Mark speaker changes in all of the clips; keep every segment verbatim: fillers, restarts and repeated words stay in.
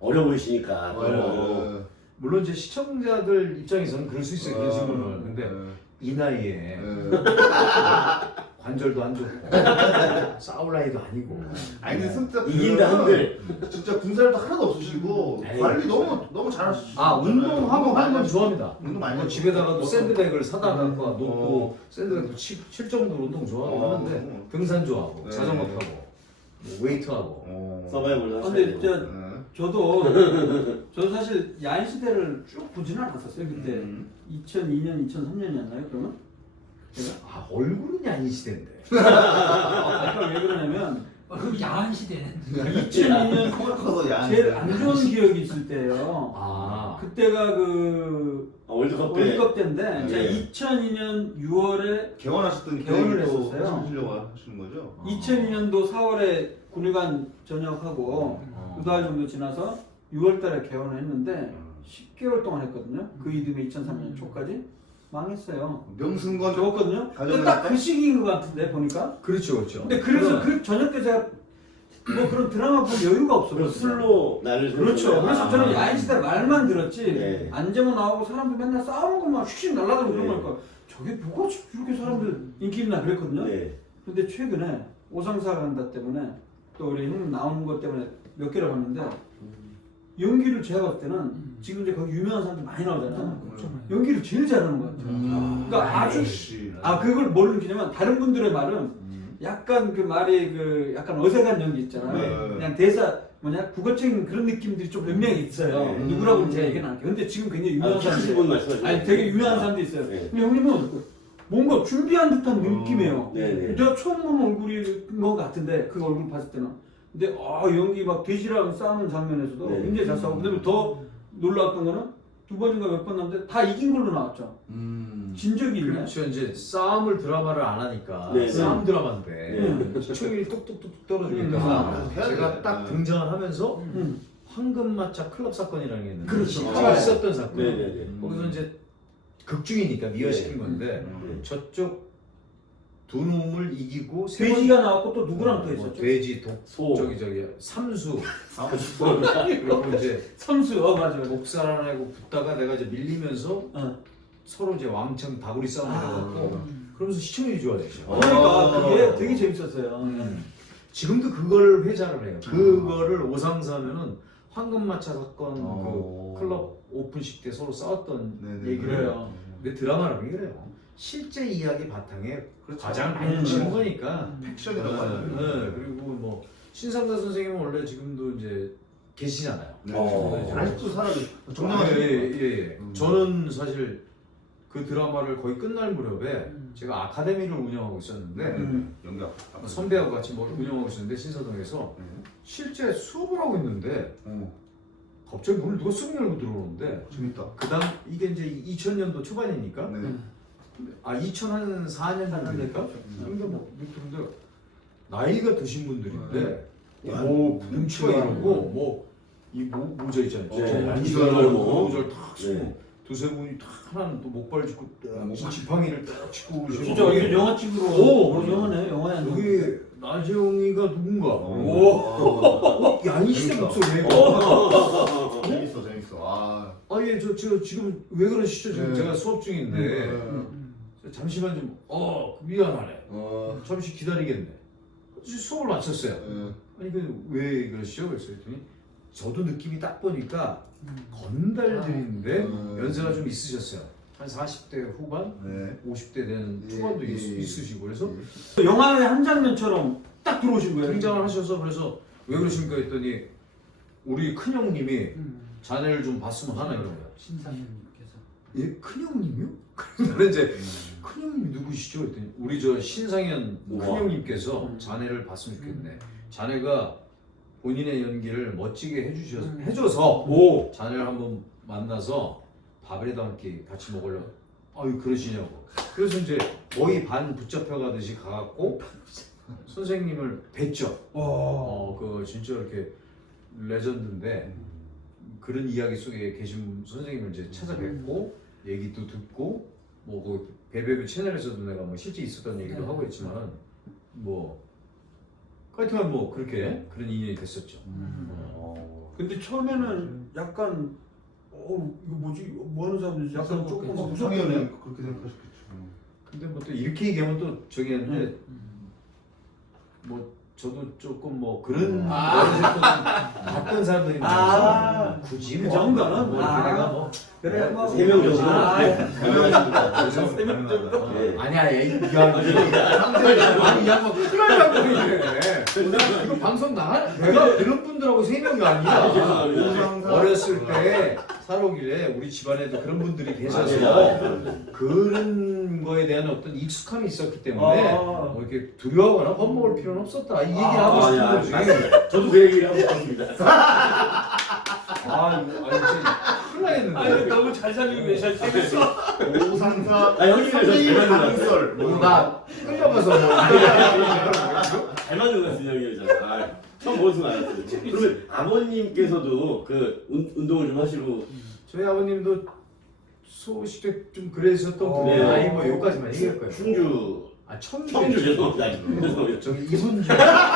Speaker 1: 어려 보이시니까.
Speaker 2: 어.
Speaker 3: 물론 이제 시청자들 입장에서는 그럴 수 있어요. 그런 질문을. 근데 이 나이에 관절도 안 좋고 싸울 나이도 아니고.
Speaker 2: 아니 근데 진짜
Speaker 1: 이긴다 한들.
Speaker 2: 진짜 군살도 하나도 없으시고
Speaker 1: 에이,
Speaker 2: 관리
Speaker 1: 그렇죠.
Speaker 2: 너무 너무 잘하시고.
Speaker 3: 아 운동하고 하는 건 좋아합니다.
Speaker 2: 운동 많이
Speaker 3: 뭐
Speaker 2: 하시고.
Speaker 3: 집에다가도 샌드백을 사다 갖고
Speaker 2: 어.
Speaker 3: 놓고 샌드백도 칠, 칠 정도로 운동 좋아하고
Speaker 2: 어.
Speaker 3: 하는데 등산 좋아하고
Speaker 2: 네.
Speaker 3: 자전거 타고 뭐 웨이트하고.
Speaker 2: 어.
Speaker 1: 서바이벌도
Speaker 4: 근데
Speaker 1: 하셔야
Speaker 4: 진짜
Speaker 1: 되고.
Speaker 2: 네.
Speaker 4: 저도 저도 사실 야인 시대를 쭉 보지는 않았었어요. 그때
Speaker 2: 음.
Speaker 4: 이천이 년, 이천삼 년이었나요? 그러면? 제가?
Speaker 3: 아 얼굴은 야인 시대인데.
Speaker 4: 아까 왜 그러냐면
Speaker 5: 어, 그럼 야한 시대는
Speaker 4: 이천이 년
Speaker 2: 커서 야한
Speaker 4: 제일
Speaker 2: 시대.
Speaker 4: 안 좋은 기억이 있을 때예요.
Speaker 3: 아
Speaker 4: 그때가 그
Speaker 1: 아, 월드컵 때.
Speaker 4: 월드컵 때인데
Speaker 1: 네.
Speaker 4: 제가 이천이 년 유월에
Speaker 2: 개원하셨던
Speaker 4: 개원을
Speaker 2: 계획이 또
Speaker 4: 했었어요.
Speaker 2: 하시려고 하시는 거죠?
Speaker 4: 이천이 년도 사월에 군의관 전역하고
Speaker 3: 어.
Speaker 4: 두 달 정도 지나서 유월 달에 개원을 했는데 십 개월 동안 했거든요. 그 이듬해 이천삼 년 초까지 망했어요.
Speaker 2: 명승건
Speaker 4: 적었거든요. 근데
Speaker 2: 가정을
Speaker 4: 딱
Speaker 2: 할
Speaker 4: 그
Speaker 2: 때?
Speaker 4: 시기인 것 같은데 보니까.
Speaker 3: 그렇죠 그렇죠.
Speaker 4: 근데 그래서 그 저녁 때 제가 뭐 그런 드라마 볼 여유가
Speaker 1: 그리고
Speaker 4: 없었어요.
Speaker 1: 술로 나를
Speaker 4: 그렇죠.
Speaker 1: 세우는
Speaker 4: 그래서
Speaker 1: 거야.
Speaker 4: 저는
Speaker 1: 아.
Speaker 4: 야인 시대 말만 들었지.
Speaker 1: 네.
Speaker 4: 안재모 나오고 사람들 맨날 싸우는 것만 휙휙 날라다니고 그런
Speaker 1: 네.
Speaker 4: 거니까 저게 뭐가 저렇게 사람들 인기 있나 그랬거든요.
Speaker 1: 네.
Speaker 4: 근데 최근에 오상사 간다 때문에 또 우리 형님 나오는 것 때문에 몇 개를 봤는데 연기를 제가 봤을 때는 지금 이제 거기 유명한 사람들 많이 나오잖아요. 연기를 제일 잘하는 것 같아요.
Speaker 2: 음.
Speaker 4: 그러니까 아주
Speaker 2: 역시.
Speaker 4: 아 그걸 뭘 느끼냐면 다른 분들의 말은
Speaker 2: 음.
Speaker 4: 약간 그 말이 그 약간 어색한 연기 있잖아요.
Speaker 2: 네.
Speaker 4: 그냥 대사 뭐냐 국어적인 그런 느낌들이 좀 몇 명이 있어요.
Speaker 1: 네.
Speaker 4: 누구라고는 제가 얘기는 안 할게요. 근데 지금 굉장히 유명한
Speaker 1: 아,
Speaker 4: 사람들
Speaker 1: 분 말씀하시는
Speaker 4: 아니 되게 유명한 사람도 있어요.
Speaker 1: 네.
Speaker 4: 근데 형님은 뭔가 준비한 듯한 느낌이에요.
Speaker 1: 네네.
Speaker 4: 내가 처음 보는 얼굴인 것 같은데 그 얼굴 봤을 때는 근데 아 연기 막 돼지랑 싸우는 장면에서도
Speaker 1: 네.
Speaker 4: 굉장히 잘 싸우고 근데 더 놀라웠던 거는 두 번인가 몇 번 나왔는데 다 이긴 걸로 나왔죠.
Speaker 2: 음.
Speaker 4: 진 적이 있네.
Speaker 3: 그렇죠. 이제 싸움을 드라마를 안 하니까
Speaker 1: 네,
Speaker 3: 싸움
Speaker 4: 네.
Speaker 3: 드라마인데
Speaker 1: 네.
Speaker 3: 시청률이 뚝뚝뚝 떨어지니까
Speaker 2: 음.
Speaker 3: 제가 딱
Speaker 2: 네.
Speaker 3: 등장을 하면서
Speaker 4: 음.
Speaker 3: 황금마차 클럽 사건이라는 게 있는데
Speaker 4: 그렇죠.
Speaker 3: 실제로
Speaker 1: 아.
Speaker 3: 있었던 사건.
Speaker 1: 네네네.
Speaker 3: 거기서 이제 극중이니까 미화시킨
Speaker 1: 네.
Speaker 3: 건데
Speaker 2: 음.
Speaker 3: 저쪽 두 놈을 이기고 세 번-
Speaker 4: 돼지가 나왔고 또 누구랑 또
Speaker 3: 뭐
Speaker 4: 있었죠?
Speaker 3: 돼지 독
Speaker 1: 소.
Speaker 3: 저기 저기 삼수
Speaker 2: 아,
Speaker 3: 그리고 이제
Speaker 4: 선수 어 맞아 맞아.
Speaker 3: 목살 하나 하고 붙다가 내가 이제 밀리면서
Speaker 4: 어.
Speaker 3: 서로 이제 왕창 다구리 싸움을 해갖고 그러면서 시청률이 좋아졌죠.
Speaker 1: 어.
Speaker 4: 그러니까 그게
Speaker 2: 어.
Speaker 4: 되게 재밌었어요.
Speaker 3: 음. 지금도 그걸 회자를 해요. 그거를 오상사면은 황금마차 사건
Speaker 2: 어.
Speaker 3: 그 클럽 오픈식 때 서로 싸웠던
Speaker 2: 네네.
Speaker 3: 얘기를
Speaker 4: 그래요.
Speaker 3: 해요. 근데 드라마라는 게 그래요. 실제 이야기 바탕에
Speaker 2: 그렇죠.
Speaker 3: 과장을 많이
Speaker 4: 음.
Speaker 3: 붙이는 거니까.
Speaker 2: 팩션이라고
Speaker 3: 네,
Speaker 2: 하죠.
Speaker 3: 네. 그리고 뭐 신상자 선생님은 원래 지금도 이제 계시잖아요.
Speaker 2: 네.
Speaker 1: 어.
Speaker 2: 아직도 살아계시고
Speaker 3: 아,
Speaker 2: 정정하시고.
Speaker 3: 예, 예, 예.
Speaker 2: 음.
Speaker 3: 저는 사실 그 드라마를 거의 끝날 무렵에 제가 아카데미를 운영하고 있었는데
Speaker 4: 음.
Speaker 2: 연기 앞.
Speaker 3: 선배하고 같이 뭘 운영하고 있었는데 신사동에서
Speaker 2: 음.
Speaker 3: 실제 수업을 하고 있는데
Speaker 2: 어.
Speaker 3: 갑자기 문을 누가 쑥 열고 들어오는데
Speaker 2: 재밌다.
Speaker 3: 그다음 이게 이제 이천 년도 초반이니까
Speaker 2: 네.
Speaker 3: 아 이천사 년 정도니까 근데 뭐 그런데 나이가 드신 분들인데
Speaker 1: 네.
Speaker 3: 뭐 눈치가 이러고 뭐이 모자 있잖아요.
Speaker 1: 네.
Speaker 3: 진짜 많이
Speaker 1: 이걸
Speaker 3: 들어가고
Speaker 1: 뭐.
Speaker 3: 모자를 탁 쓰고
Speaker 1: 네.
Speaker 3: 두세 분이 탁 하나는 또 목발 짚고
Speaker 2: 음.
Speaker 3: 딱 지팡이를 딱 짚고 오시고
Speaker 4: 진짜 완전 영화 찍으로
Speaker 3: 오,
Speaker 4: 어, 영화네 영화야.
Speaker 3: 여기 나재용이가 누군가
Speaker 2: 오.
Speaker 3: 어, 야인 시대
Speaker 2: 재밌다.
Speaker 3: 목소리예요.
Speaker 2: 재밌어, 재밌어. 아.
Speaker 3: 아예 저 저 지금 왜 그러시죠? 지금
Speaker 2: 네.
Speaker 3: 제가 수업 중인데
Speaker 2: 음.
Speaker 3: 잠시만 좀어 미안하네.
Speaker 2: 어.
Speaker 3: 잠시 기다리겠네. 수업을 마쳤어요.
Speaker 2: 네.
Speaker 3: 아니 그 왜 그러시죠? 그래서 했더니 저도 느낌이 딱 보니까 건달들인데
Speaker 2: 음.
Speaker 3: 연세가 좀 있으셨어요. 한 사십 대 후반,
Speaker 2: 네.
Speaker 3: 오십 대 되는
Speaker 2: 예,
Speaker 3: 초반도
Speaker 2: 예,
Speaker 3: 있,
Speaker 2: 예.
Speaker 3: 있으시고 그래서
Speaker 4: 영화의 한 장면처럼 딱 들어오신 거예요.
Speaker 3: 등장을 하셔서 그래서 왜 그러십니까 했더니 우리 큰형님이
Speaker 5: 음.
Speaker 3: 자네를 좀 봤으면 하나 이런 거야.
Speaker 5: 신상현님께서
Speaker 3: 예? 큰형님이요? 그래서 이제
Speaker 2: 음.
Speaker 3: 큰형님이 누구시죠? 했더니 우리 저 신상현
Speaker 1: 우와.
Speaker 3: 큰형님께서
Speaker 4: 음.
Speaker 3: 자네를 봤으면 좋겠네. 자네가 본인의 연기를 멋지게 해주셔서
Speaker 5: 음.
Speaker 3: 해줘서
Speaker 1: 오.
Speaker 3: 자네를 한번 만나서 밥이라도 함께 같이 먹으려. 아유 그러시냐고. 그래서 이제 거의 반 붙잡혀 가듯이 가갖고 선생님을 뵀죠. 어, 그 진짜 이렇게 레전드인데 그런 이야기 속에 계신 선생님을 이제 찾아뵙고 얘기도 듣고 뭐그 베베베 채널에서도 내가 뭐 실제 있었던 얘기도
Speaker 5: 네.
Speaker 3: 하고 했지만은 뭐 하여튼간 뭐 그렇게 그런 인연이 됐었죠.
Speaker 2: 음.
Speaker 3: 어.
Speaker 4: 근데 처음에는 약간 어 이거 뭐지 뭐 하는 사람들이 약간
Speaker 5: 무서웠겠지.
Speaker 4: 조금
Speaker 2: 어,
Speaker 4: 무섭게
Speaker 2: 당연히 그렇게 생각하셨겠죠.
Speaker 3: 근데 뭐 또 이렇게 얘기하면 또 저기 했는데
Speaker 5: 음.
Speaker 3: 뭐 저도 조금 뭐 그런
Speaker 4: 아.
Speaker 3: 봤던 사람들이
Speaker 4: 아.
Speaker 3: 굳이
Speaker 4: 그
Speaker 3: 뭐
Speaker 4: 정도는?
Speaker 3: 뭐 이렇게
Speaker 4: 아.
Speaker 3: 내가 뭐
Speaker 4: 그래 뭐
Speaker 1: 세 명 정도.
Speaker 4: 아,
Speaker 3: 그래서
Speaker 4: 세 명 정도.
Speaker 1: 네.
Speaker 3: 아니야 이 양반 이 양반 큰일 날 뻔이네. 이거 방송 나가 내가 그런 분들하고 세 명이 아니야.
Speaker 2: 오상사.
Speaker 3: 어렸을 때 살아오길래 우리 집안에도 그런 분들이 계셔서
Speaker 1: 맞아요.
Speaker 3: 그런 거에 대한 어떤 익숙함이 있었기 때문에
Speaker 4: 아.
Speaker 3: 뭐 이렇게 두려워하거나 겁먹을 필요는 없었다 이 얘기를
Speaker 4: 아,
Speaker 3: 하고 싶은
Speaker 1: 아니,
Speaker 3: 거지.
Speaker 1: 아니, 맞습니다. 저도 그 얘기를 하고 싶습니다.
Speaker 3: 아 이거 아니 진짜 큰일 나겠는데.
Speaker 4: 아니 너무 잘 살리고 계셔 재밌어.
Speaker 2: 오상사.
Speaker 1: 아, 형님이
Speaker 2: 선생님
Speaker 1: 저 잘 만든
Speaker 2: 강설. 뭐
Speaker 3: 나 끌려가서 뭐
Speaker 1: 잘 만든 것 같은 형이잖아. 아, 처음 보는 순간 알았어요. 그러면 아버님께서도 그 운, 운동을 좀 하시고
Speaker 3: 저희 아버님도 소식에 좀 그러셨던
Speaker 4: 어.
Speaker 3: 분이에요. 아니 뭐 여기까지만 얘기할 거예요.
Speaker 1: 충주
Speaker 3: 아 청주
Speaker 1: 청주 죄송합니다. 죄송합니다.
Speaker 3: 저기 이분주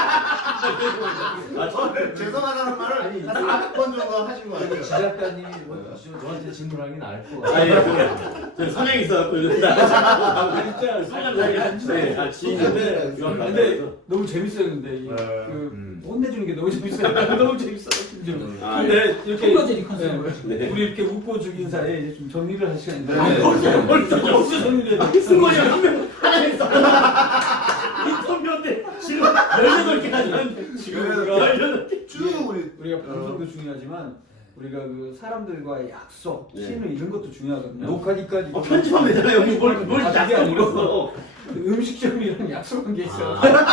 Speaker 1: 아, 처음
Speaker 2: 죄송하다는 말을 한 사백 번 정도 하신 거 같아요.
Speaker 3: 지 작가님이 뭐 저- 저한테 질문하는 게 나을 것 같아요.
Speaker 1: 아니, 그, 저 선행 있어갖고 이런다. 진짜 선행 네, 아, 지인인데 이거
Speaker 4: 근데 너무 재밌어요 근데 이,
Speaker 2: 네.
Speaker 4: 그
Speaker 3: 음.
Speaker 4: 혼내주는 게 너무 재밌어요. 너무 재밌어 진짜.
Speaker 1: 아,
Speaker 4: 근데 이렇게
Speaker 5: 콩가제리 컨셉을.
Speaker 1: 네.
Speaker 4: 우리 이렇게 웃고 죽인 사이에 이제 좀 정리를 할 시간인데
Speaker 3: 네.
Speaker 4: 벌써 벌써 벌써 정리를 해.
Speaker 1: 승관이 한명 하나 있어. 인터뷰인데 지금 열여덟 개 하는데 지금 열여덟 개.
Speaker 2: 쭉 우리
Speaker 4: 우리가 방송도 중요하지만 우리가 그 사람들과의 약속,
Speaker 1: 네.
Speaker 4: 신뢰 이런 것도 중요하거든요.
Speaker 3: 녹화니까 이거
Speaker 1: 어, 편집하면 되잖아요. 형님 뭘, 뭘
Speaker 4: 아, 그게
Speaker 1: 약속
Speaker 4: 아니고.
Speaker 1: 물었어.
Speaker 4: 그 음식점이랑 약속한 게 있어요.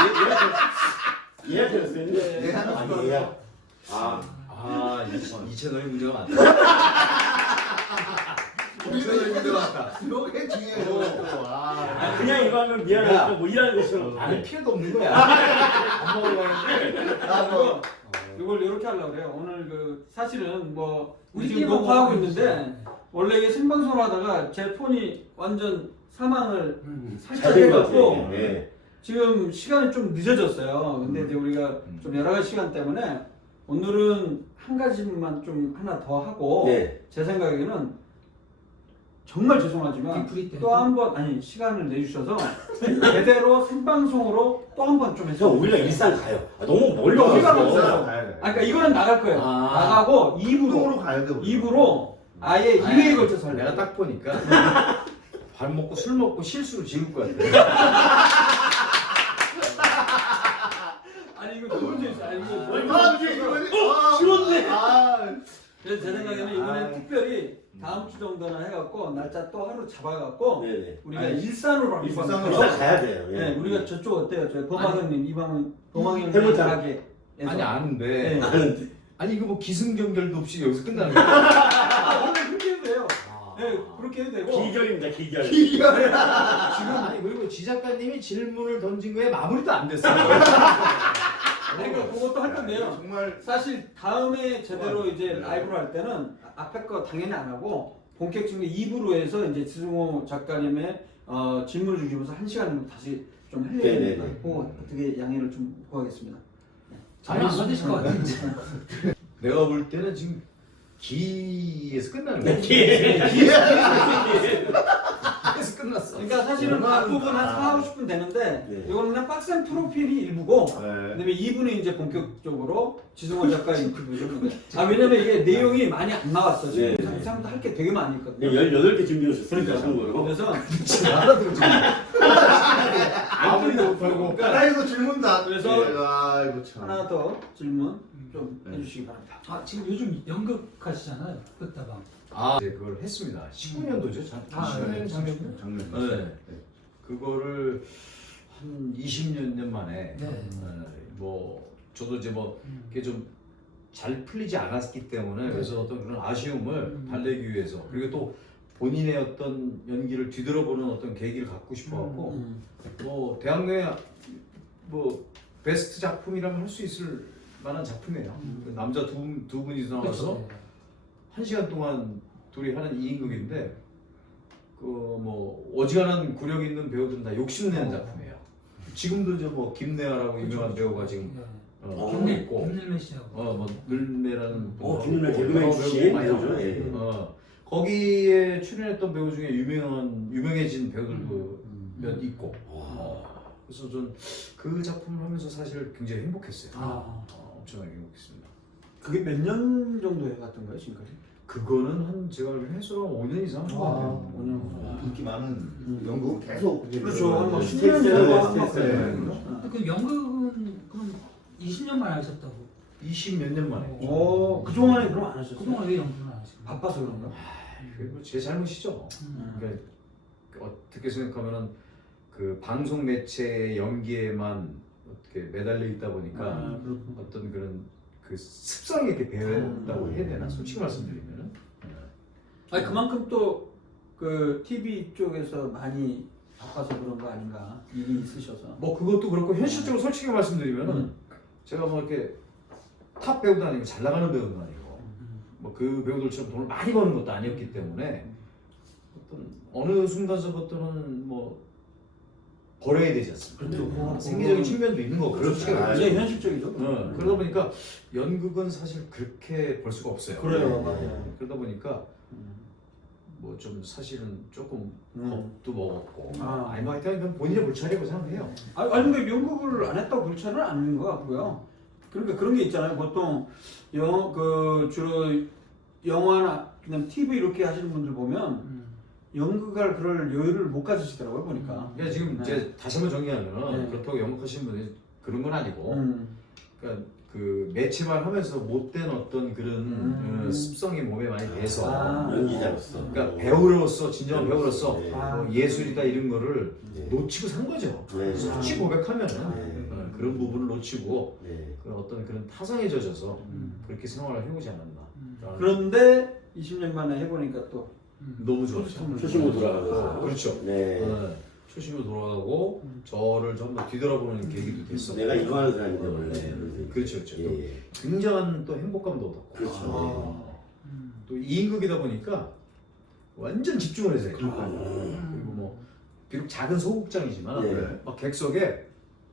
Speaker 1: 예약했어요.
Speaker 2: 네, 하나
Speaker 1: 아, 예약. 아,
Speaker 3: 아 이, 이 채널이 문제가 많다. 이 채널이 문제가 많다.
Speaker 2: 이게 중요해요.
Speaker 1: 아, 그냥 이거 하면 미안하니까 뭐 일하는 것처럼.
Speaker 3: 안에 피해도 없는 거야. 안 먹으려고 했는데.
Speaker 4: 아, 이거 이걸 이렇게 하려고 그래요. 오늘 그 사실은 뭐 우리 지금
Speaker 5: 우리끼리만
Speaker 4: 녹화하고
Speaker 5: 먹어요.
Speaker 4: 있는데 원래 이게 생방송을 하다가 제 폰이 완전 사망을
Speaker 5: 음.
Speaker 1: 잘
Speaker 4: 살짝
Speaker 1: 된 것
Speaker 4: 해갖고
Speaker 1: 같아요. 네.
Speaker 4: 지금 시간이 좀 늦어졌어요. 근데 이제 우리가
Speaker 3: 음.
Speaker 4: 좀 여러 가지 시간 때문에 오늘은 한 가지만 좀 하나 더 하고
Speaker 1: 네.
Speaker 4: 제 생각에는 정말 죄송하지만
Speaker 5: 디프리 때
Speaker 4: 또 한 번 아니 시간을 내주셔서 제대로 생방송으로 또 한 번 좀
Speaker 1: 저
Speaker 4: 해서
Speaker 1: 우리랑 일산 가요. 아, 너무 멀리
Speaker 4: 여기가
Speaker 1: 왔어.
Speaker 4: 없어요. 아 그러니까 이거는 나갈 거예요.
Speaker 3: 아.
Speaker 4: 나가고 이 부로
Speaker 2: 운동으로 가야 돼. 우리.
Speaker 4: 이 부로 아예 이
Speaker 3: 아니,
Speaker 4: 회에 걸쳐서 하려고.
Speaker 3: 내가 딱 보니까 밥 먹고 술 먹고 실수로 지을 것 같아.
Speaker 4: 아니 이거 너무 재밌어. 아니 이거
Speaker 1: 아니,
Speaker 4: 너무
Speaker 2: 아,
Speaker 4: 재밌어.
Speaker 2: 이게 이거 아,
Speaker 1: 싫었네.
Speaker 2: 아,
Speaker 4: 그래서 제 생각에는 이번에
Speaker 3: 아.
Speaker 4: 특별히 다음 주 정도나 해갖고 날짜 또 하루 잡아갖고
Speaker 1: 네네.
Speaker 4: 우리가
Speaker 2: 아니,
Speaker 4: 일산으로 한번
Speaker 2: 일산으로.
Speaker 1: 일산 가야 돼요. 예.
Speaker 4: 네, 우리가 저쪽 어때요? 저희 범학형님, 이방은 범학형님
Speaker 1: 해물탕.
Speaker 4: 가게에서
Speaker 3: 아니 아는데
Speaker 4: 네.
Speaker 1: 아는데.
Speaker 3: 아니 이거 뭐 기승전결도 없이 여기서 끝나는 거야.
Speaker 4: 아, 원래 그렇게 해도 돼요. 네, 그렇게 해도 되고
Speaker 1: 기결입니다. 기결.
Speaker 2: 이거를
Speaker 3: 지금 아니 그리고 지 작가님이 질문을 던진 거에 마무리도 안 됐어요.
Speaker 4: 그러니까 그것도 할 건데요.
Speaker 2: 정말
Speaker 4: 사실 다음에 제대로 이제 라이브로 할 때는 앞에 거 당연히 안 하고 본격적인 이 부로 해서 이제 지승호 작가님의 어, 질문을 주시면서 한 시간 정도 다시 좀
Speaker 1: 네네네.
Speaker 4: 하려고 어떻게 양해를 좀 구하겠습니다.
Speaker 5: 잠을 안 받으실 것 같은데.
Speaker 3: 내가 볼 때는 지금 기에서 끝나는 거야.
Speaker 1: 기.
Speaker 3: 기에서 끝났어.
Speaker 4: 그러니까 사실은
Speaker 3: 너무
Speaker 4: 앞부분 한
Speaker 3: 많다.
Speaker 4: 사, 오십 분 되는데
Speaker 1: 네.
Speaker 4: 이거는 그냥 빡센 프로필이 일부고
Speaker 2: 네.
Speaker 4: 그다음에 이 분이 이제 본격적으로 지승호 작가 인터뷰를 하는데 아 왜냐면 이게 내용이 많이 안 나왔어 지금
Speaker 1: 네.
Speaker 4: 이 사람도 할 게 되게 많이 있거든요.
Speaker 1: 열여덟 개 준비해 오셨습니다.
Speaker 4: 그러니까
Speaker 1: 참고로.
Speaker 4: 그래서
Speaker 3: 알아들어 지금.
Speaker 2: 아무리 못하고 까라이도 질문 다.
Speaker 4: 그래서
Speaker 2: 아 이거 참.
Speaker 4: 하나 더 질문 좀
Speaker 2: 네.
Speaker 4: 해주시기 바랍니다.
Speaker 5: 아 지금 요즘 연극하시잖아요. 끝다방.
Speaker 3: 아, 네, 그걸 했습니다. 십구 년도죠.
Speaker 5: 아,
Speaker 3: 십구 년
Speaker 5: 네.
Speaker 3: 작년.
Speaker 2: 작년.
Speaker 3: 네. 그거를 한 이십 년 만에
Speaker 5: 네.
Speaker 3: 어, 뭐 저도 이제 뭐
Speaker 5: 음.
Speaker 3: 이게 좀 잘 풀리지 않았기 때문에
Speaker 5: 네.
Speaker 3: 그래서 어떤 그런 아쉬움을
Speaker 5: 음.
Speaker 3: 달래기 위해서 그리고 또 본인의 어떤 연기를 뒤돌아보는 어떤 계기를 갖고 싶어갖고
Speaker 4: 음.
Speaker 3: 뭐 대학내 뭐 베스트 작품이라면 할 수 있을 만한 작품이에요.
Speaker 5: 음.
Speaker 3: 그 남자 두, 분- 두 분이서 나와서
Speaker 5: 그렇죠.
Speaker 3: 한 시간 동안 둘이 하는 이인극인데 그 뭐 어지간한 구력 있는 배우들은 다 욕심내는 작품이에요. 지금도 저 뭐 김내아라고 유명한 배우가 지금
Speaker 5: 네.
Speaker 3: 어,
Speaker 5: 김일
Speaker 3: 있고
Speaker 5: 김일매 씨하고.
Speaker 3: 어뭐 늘매라는
Speaker 1: 어,
Speaker 3: 분도
Speaker 1: 김일매
Speaker 3: 있고,
Speaker 1: 개그맨
Speaker 3: 여러
Speaker 1: 출신
Speaker 3: 배우 많이
Speaker 1: 배우죠.
Speaker 3: 나오고.
Speaker 1: 예.
Speaker 3: 어 거기에 출연했던 배우 중에 유명한 유명해진 배우들도 몇 있고. 어, 그래서 전 그 작품을 하면서 사실 굉장히 행복했어요.
Speaker 4: 아.
Speaker 3: 어, 엄청나게 행복했습니다.
Speaker 4: 그게 몇 년 정도 해갔던 거예요 지금까지?
Speaker 3: 그거는 한 제가 알기로 해서 오 년 이상 한것 같아요.
Speaker 4: 오 년.
Speaker 2: 인기 많은 연극 계속 그게
Speaker 4: 그렇죠. 한뭐
Speaker 1: 네,
Speaker 4: 십 년
Speaker 1: 스테이지,
Speaker 4: 정도
Speaker 1: 네,
Speaker 4: 한것
Speaker 1: 스테이지.
Speaker 4: 같아요.
Speaker 5: 그 연극은 그럼 이십 년만 하셨다고.
Speaker 3: 이십 몇 년 만에.
Speaker 4: 오, 그동안에 그럼 안 하셨어요?
Speaker 5: 그동안 왜 연극을 안 하시고?
Speaker 4: 바빠서 그런가?
Speaker 3: 그게 뭐제 잘못이죠.
Speaker 5: 음.
Speaker 3: 그러니까 어떻게 생각하면은 그 방송 매체 연기에만 어떻게 매달려 있다 보니까
Speaker 4: 아, 그렇구나.
Speaker 3: 어떤 그런 그 습성이 이렇게 배웠다고
Speaker 4: 음.
Speaker 3: 해야 되나? 솔직히 말씀드리면은.
Speaker 4: 아니 그만큼 또 그 티비 쪽에서 많이 바빠서 그런 거 아닌가 일이 있으셔서.
Speaker 3: 뭐 그것도 그렇고 현실적으로 솔직히 말씀드리면은
Speaker 4: 음.
Speaker 3: 제가 뭐 이렇게 탑 배우도 아니고 잘 나가는 배우도 아니고 뭐 그 배우들처럼 돈을 많이 버는 것도 아니었기 때문에 어떤 어느 순간서부터는 뭐 버려야 되지 않습니까?
Speaker 4: 그렇죠.
Speaker 3: 뭐 생계적인 측면도 있는 거고
Speaker 1: 그렇죠.
Speaker 3: 솔직히
Speaker 1: 아,
Speaker 3: 말해서.
Speaker 4: 굉장히 현실적이죠.
Speaker 3: 어, 그러다 보니까 연극은 사실 그렇게 벌 수가 없어요.
Speaker 4: 그래요,
Speaker 3: 네.
Speaker 4: 맞아요.
Speaker 3: 그러다 보니까
Speaker 4: 음.
Speaker 3: 뭐 좀 사실은 조금
Speaker 4: 음.
Speaker 3: 겁도 먹었고
Speaker 4: 아.
Speaker 3: 아니 뭐 하여튼 그건 본인의 불찰이라고 생각해요.
Speaker 4: 아니, 아니 근데 연극을 안 했다고 불찰은 아닌 것 같고요. 그러니까 그런 게 있잖아요. 보통 영어 그 주로 영화나 그냥 티비 이렇게 하시는 분들 보면
Speaker 5: 음.
Speaker 4: 연극할 그럴 여유를 못 가지시더라고요 보니까.
Speaker 3: 그러니까 지금
Speaker 4: 네.
Speaker 3: 이제 다시 한번 정리하면은
Speaker 4: 네.
Speaker 3: 그렇다고 연극하시는 분이 그런 건 아니고
Speaker 4: 음.
Speaker 3: 그러니까 그 매치만 하면서 못된 어떤 그런
Speaker 4: 음.
Speaker 3: 어, 습성이 몸에 많이 배서
Speaker 4: 아.
Speaker 1: 연기자로서.
Speaker 3: 그러니까 배우로서 진정한 배우로서
Speaker 1: 네.
Speaker 4: 아.
Speaker 3: 뭐 예술이다 이런 거를
Speaker 1: 네.
Speaker 3: 놓치고 산 거죠.
Speaker 1: 네.
Speaker 3: 솔직히 고백하면은
Speaker 1: 네.
Speaker 3: 어, 그런 부분을 놓치고
Speaker 1: 네.
Speaker 3: 그런 어떤 그런 타성에 젖어서
Speaker 4: 음.
Speaker 3: 그렇게 생활을 해오지 않았나.
Speaker 5: 음.
Speaker 3: 라는
Speaker 4: 그런데 이십 년 만에 해보니까 또
Speaker 3: 너무 좋았죠.
Speaker 1: 초심으로 돌아가면서.
Speaker 3: 그렇죠.
Speaker 1: 네.
Speaker 3: 어, 초심으로 돌아가고 저를 전부 뒤돌아보는 계기도 됐어.
Speaker 1: 내가 이거 하는 사람인데 원래.
Speaker 3: 그렇죠, 그렇죠. 또
Speaker 1: 예, 예.
Speaker 3: 굉장한 또 행복감도 얻었고.
Speaker 1: 그렇죠.
Speaker 3: 어,
Speaker 5: 음.
Speaker 3: 또 이인극이다 보니까 완전 집중을 해서 해요.
Speaker 1: 그러니까요.
Speaker 3: 그리고 뭐 비록 작은 소극장이지만
Speaker 1: 네.
Speaker 3: 막 객석에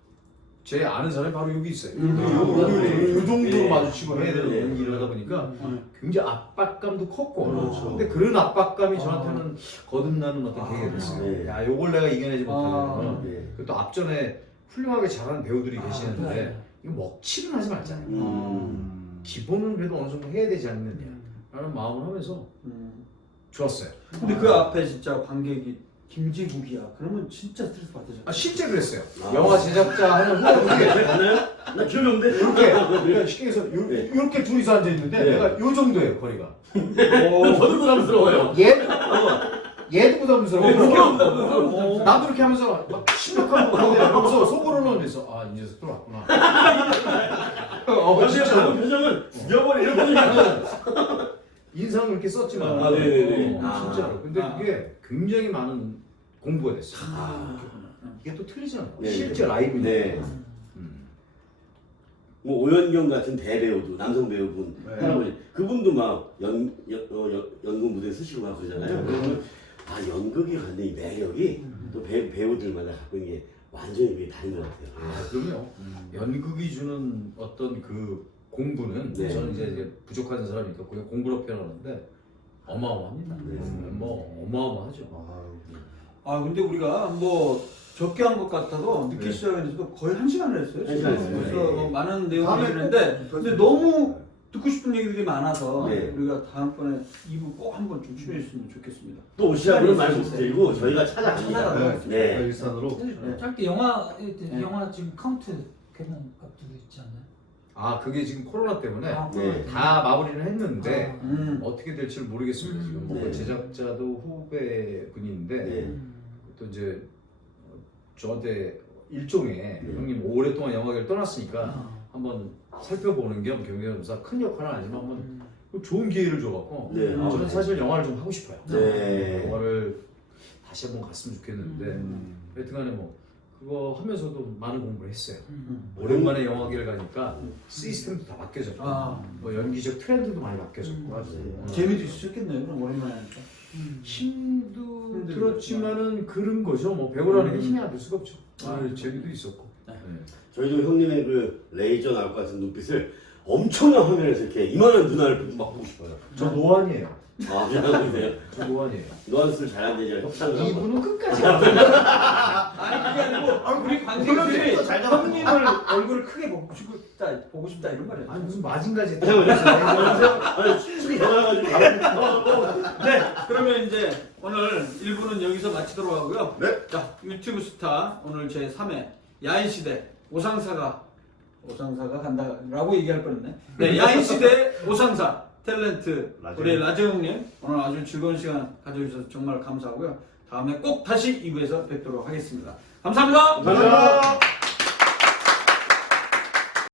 Speaker 3: 제 아는 사람이 바로 여기 있어요.
Speaker 4: 음.
Speaker 3: 요, 요, 요, 요, 요 정도로
Speaker 1: 네.
Speaker 3: 마주치고 해야 되는
Speaker 1: 네.
Speaker 3: 연기 이러다 보니까
Speaker 4: 음.
Speaker 3: 굉장히 압박감도 컸고
Speaker 1: 그렇죠.
Speaker 3: 근데 그런 압박감이
Speaker 4: 아.
Speaker 3: 저한테는 거듭나는 어떤 계기가 됐어요.
Speaker 1: 네.
Speaker 3: 야, 요걸 내가 이겨내지
Speaker 4: 아.
Speaker 3: 못하면
Speaker 1: 네.
Speaker 3: 그것도 앞전에 훌륭하게 잘하는 배우들이
Speaker 4: 아,
Speaker 3: 계시는데
Speaker 5: 네.
Speaker 3: 이거 먹칠은 하지 말자는 거야.
Speaker 1: 음.
Speaker 3: 기본은 그래도 어느 정도 해야 되지 않느냐 라는 마음을 하면서
Speaker 4: 음.
Speaker 3: 좋았어요.
Speaker 4: 근데 그 앞에 진짜 관객이 김지국이야. 그러면 진짜 스트레스 받으셨죠.
Speaker 3: 아 실제 그랬어요.
Speaker 1: 아.
Speaker 3: 영화 제작자 하는
Speaker 1: 아,
Speaker 3: 후배
Speaker 1: 그게 가나요? 나 기억이 없는데.
Speaker 3: 이렇게 그러니까 쉽게 해서 요,
Speaker 1: 네.
Speaker 3: 이렇게 둘이서 앉아 있는데
Speaker 1: 네.
Speaker 3: 내가 요 정도예요 거리가.
Speaker 1: 저도 부담스러워요.
Speaker 3: 얘 어, 얘도 부담스러워.
Speaker 4: 어.
Speaker 3: 나도 이렇게 하면서 막 심각하고 그러면서 속으로는 그래서 아 이제 또 왔구나. 어
Speaker 1: 여기서
Speaker 3: 진짜
Speaker 1: 방금 표정은 죽여버려 이런 표정이
Speaker 3: 인상을 이렇게 썼지만
Speaker 1: 아, 네네네.
Speaker 3: 어,
Speaker 1: 아.
Speaker 3: 진짜로. 근데
Speaker 4: 아.
Speaker 3: 그게 굉장히 많은 공부가 됐어요.
Speaker 1: 아.
Speaker 3: 이게 또 틀리잖아요.
Speaker 1: 네.
Speaker 3: 실제 라이브인데.
Speaker 1: 네.
Speaker 3: 음.
Speaker 1: 뭐 오연경 같은 대배우도 남성 배우분
Speaker 2: 네.
Speaker 1: 할아버지 그분도 막 연 연, 어, 연, 연극 무대 쓰시고 막 그러잖아요.
Speaker 3: 네.
Speaker 1: 그러면 아 연극이 갖는 이 매력이 또 배, 배우들마다 갖고 있는 게 완전히 그게 다른 것 같아요.
Speaker 3: 아, 그럼요. 연극이 주는 어떤 그 공부는
Speaker 1: 네.
Speaker 3: 저는 이제, 이제 부족한 사람이니까 그냥 공부로 표현하는데 어마어마합니다.
Speaker 1: 네.
Speaker 3: 음, 뭐 어마어마하죠.
Speaker 4: 아 근데 우리가 뭐 적게 한 것 같아도 늦게
Speaker 3: 네.
Speaker 4: 시작했는데도 거의 한 시간을 했어요.
Speaker 1: 한 시간
Speaker 4: 지금.
Speaker 1: 했어요.
Speaker 4: 그래서
Speaker 1: 네.
Speaker 4: 뭐 많은 내용이
Speaker 2: 다음에
Speaker 4: 있는데
Speaker 2: 꼭-
Speaker 4: 근데 너무 듣고 싶은 얘기들이 많아서
Speaker 1: 네.
Speaker 4: 우리가 다음번에 이 부 꼭 한번 좀 출연해 주시면 좋겠습니다.
Speaker 1: 또 오시라고는 말
Speaker 4: 시간이
Speaker 1: 못 드리고 저희가
Speaker 4: 찾아가요.
Speaker 1: 찾아갑니다.
Speaker 2: 네.
Speaker 1: 네.
Speaker 2: 일산으로.
Speaker 4: 네.
Speaker 5: 짧게 영화
Speaker 4: 네.
Speaker 5: 영화 지금 카운트 개봉 앞두고 있지 않나요?
Speaker 3: 아 그게 지금 코로나 때문에
Speaker 5: 아,
Speaker 1: 네.
Speaker 3: 다 마무리를 했는데
Speaker 4: 음.
Speaker 3: 어떻게 될지는 모르겠습니다. 지금 뭐
Speaker 1: 네.
Speaker 3: 제작자도 후배 분인데
Speaker 1: 네.
Speaker 5: 음.
Speaker 3: 또 이제 저한테 일종의
Speaker 1: 네.
Speaker 3: 형님 오랫동안 영화계를 떠났으니까
Speaker 5: 아.
Speaker 3: 한번 살펴보는 겸 경영검사 큰 역할은 아니지만 한번
Speaker 5: 음.
Speaker 3: 좋은 기회를 줘갖고
Speaker 1: 네. 아,
Speaker 3: 저는
Speaker 1: 네.
Speaker 3: 사실 영화를 좀 하고 싶어요.
Speaker 1: 네.
Speaker 3: 영화를 다시 한번 갔으면 좋겠는데
Speaker 4: 음.
Speaker 3: 여튼간에 뭐 그거 하면서도 많은 공부를 했어요.
Speaker 5: 음.
Speaker 3: 오랜만에 영화계를 가니까 시스템도 다 바뀌어졌고
Speaker 4: 아.
Speaker 3: 뭐 연기적 트렌드도 많이 바뀌어졌고
Speaker 5: 음.
Speaker 3: 어.
Speaker 4: 재미도 있으셨겠네요. 그럼 오랜만에 하니까.
Speaker 5: 음.
Speaker 3: 힘도
Speaker 4: 힘들죠.
Speaker 3: 들었지만은 그런 거죠. 뭐 배우라는 게
Speaker 4: 음.
Speaker 3: 힘이 안 들 수가 없죠.
Speaker 4: 아,
Speaker 3: 아, 재미도 있었고.
Speaker 4: 네.
Speaker 3: 네.
Speaker 1: 저희도 형님의 그 레이저 나올 것 같은 눈빛을 엄청난 화면에서 이렇게 이만한 눈알을 막 보고 싶어요.
Speaker 3: 저 노안이에요.
Speaker 1: 아, 미안한데요.
Speaker 3: 저 노안이에요.
Speaker 1: 노안스를 잘안 되죠. 협상을 하고.
Speaker 3: 이분은 끝까지
Speaker 4: 아니 그게 아니고 우리 관객들이
Speaker 2: 잘 나왔어.
Speaker 4: 형님을 얼굴을 크게 보고 싶다 보고 싶다 이런 말이에요.
Speaker 3: 아니 무슨 마징가지
Speaker 1: 잠깐만요. 아니, 축이 전화가지고 가만히
Speaker 4: 네, 그러면 이제 오늘 일 부는 여기서 마치도록 하고요.
Speaker 2: 네.
Speaker 4: 자, 유튜브 스타 오늘 제 삼 회 야인시대 오상사가 오상사가 간다라고 얘기할 뻔했네. 네, 야인시대 오상사 탤런트
Speaker 2: 라즈
Speaker 4: 우리 라즈 형님 오늘 아주 즐거운 시간 가져주셔서 정말 감사하고요. 다음에 꼭 다시 이 부에서 뵙도록 하겠습니다. 감사합니다.
Speaker 1: 감사합니다.